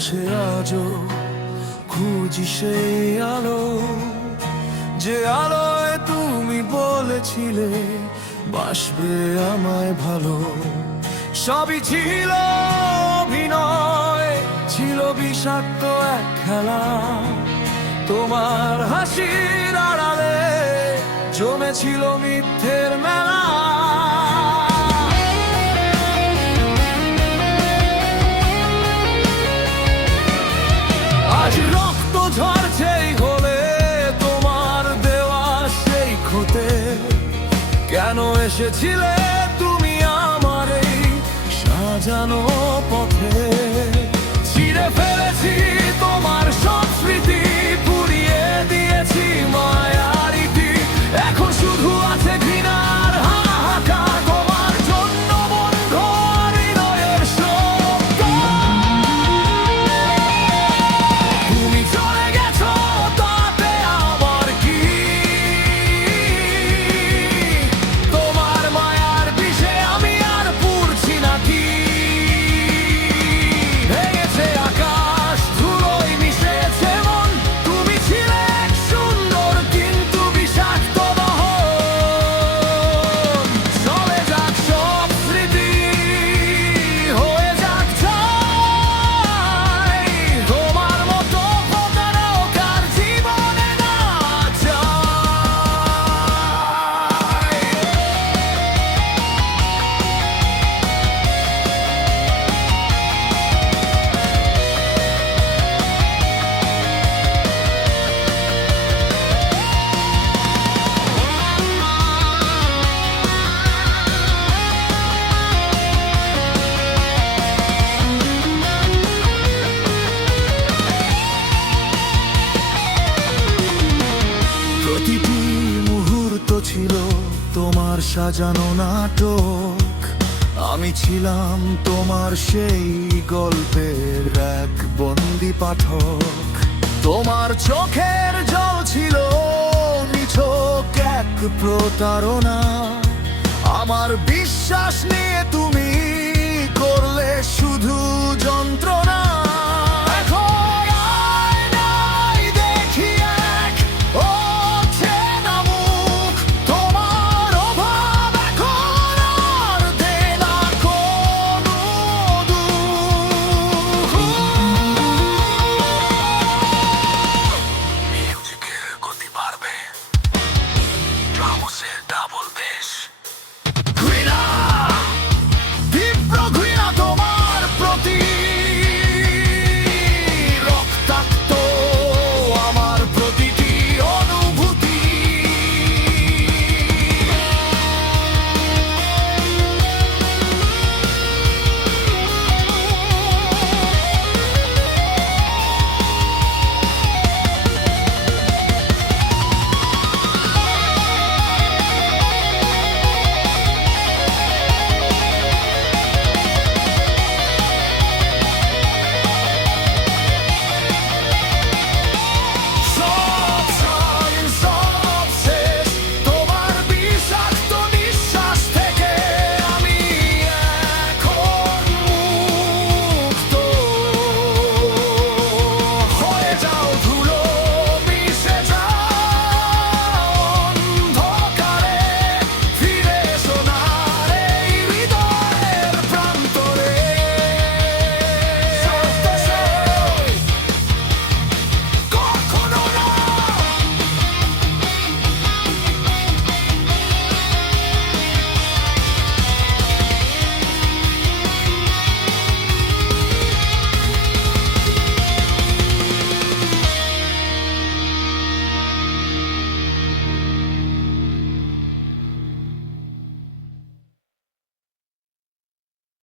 বসে আজও খুঁজি সেই আলো, যে আলোয় তুমি বলেছিলে বাসবে আমায় ভালো। সবই ছিল অভিনয়, ছিল বিষাক্ত এক খেলা। তোমার হাসির আড়ালে জমেছিল মিথ্যের মেলা। আজ রক্ত ঝরছে হলে তোমার দেওয়া সেই ক্ষতে। কেন এসেছিলে তুমি আমার এই সাজানো পথে? ছিঁড়ে ফেলেছি তোমার সব স্মৃতি, পুড়িয়ে দিয়েছি মায়ার ইতি। এখন শুধু আছে ঘৃণার হাহাকার, তোমার জন্য বন্ধ হৃদয়ের শব্দ। তুমি চলে গেছো তাতে আমার কি? তোমার মায়ার বিষে আমি আর পুড়ছি নাকি? ভেঙেছে আকাশ, ধুলোয় মিশেছে মন। তুমি ছিলে এক সুন্দর কিন্তু বিষাক্ত দহন। চলে যাক সব স্মৃতি, হয়ে যাক ছাই। তোমার মতো প্রতারক আর জীবনে না চাই। প্রতিটি মুহূর্ত ছিল তোমার সাজানো নাটক। আমি ছিলাম তোমার সেই গল্পের এক বন্দি পাঠক। তোমার চোখের জল ছিল নিছক এক প্রতারণা। আমার বিশ্বাস নিয়ে তুমি করলে শুধু যন্ত্রণা।